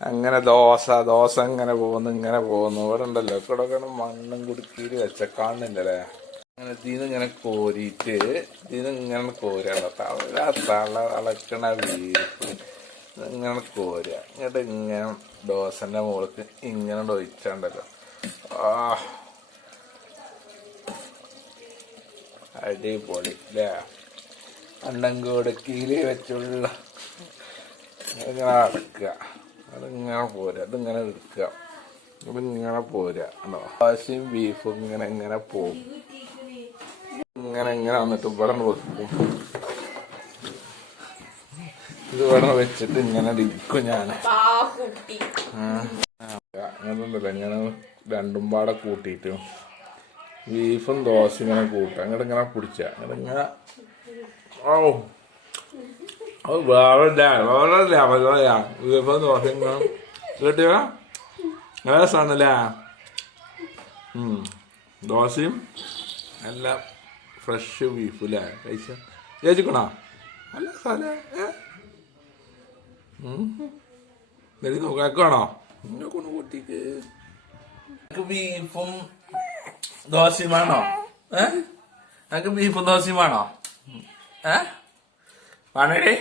അങ്ങനെ ദോശ ഇങ്ങനെ പോകുന്നു ഇവിടെ ഉണ്ടല്ലോ ഇവിടെ മണ്ണും കുടുക്കിയിൽ വെച്ച കാണുന്നില്ലല്ലേ. അങ്ങനെ ഇതിന്നിങ്ങനെ കോരിയിട്ട് ഇതിന്നിങ്ങനെ കോരാണ് തള അളക്കണ വീർപ്പ് ഇങ്ങനെ കോരുക. എന്നിട്ട് ഇങ്ങനെ ദോശന്റെ മുകൾക്ക് ഇങ്ങനെ ഒഴിച്ചാണ്ടല്ലോ. അടിപൊളി അല്ലേ. അണ്ണം കൊടുക്കിയില് വെച്ചുള്ള ഇങ്ങനെ അടക്കുക, അതിങ്ങനെ പോരുക, അതിങ്ങനെ എടുക്കുക, അതിങ്ങനെ പോരുക. ദോശയും ബീഫും ഇങ്ങനെ പോകും. ഇങ്ങനെ വന്നിട്ട് ഇവിടെ വെക്കും. ഇത് ഇവിടെ വെച്ചിട്ട് ഇങ്ങനെ ഇരിക്കും ഞാൻ. അങ്ങനൊന്നുമില്ല, ഇങ്ങനെ രണ്ടും പാടെ കൂട്ടിയിട്ട് ബീഫും ദോശ ഇങ്ങനെ കൂട്ടുക. അങ്ങോട്ട് ഇങ്ങനെ പിടിച്ച അങ്ങോട്ട് ഇങ്ങനെ അത് വേറെ ബീഫും ദോശ ഇങ്ങനെ കേട്ടിയ നല്ല രസമാണല്ലേ. ദോശയും നല്ല ഫ്രഷ് ബീഫ് അല്ലേ കഴിച്ച ചേച്ചിക്കണോ നല്ല സ്ഥലം. നോക്കാണോ കൊണ്ട് കൂട്ടിക്ക് ബീഫും ദോശയും വേണോ? എനിക്ക് ബീഫും ദോശയും വേണോ? വേണേ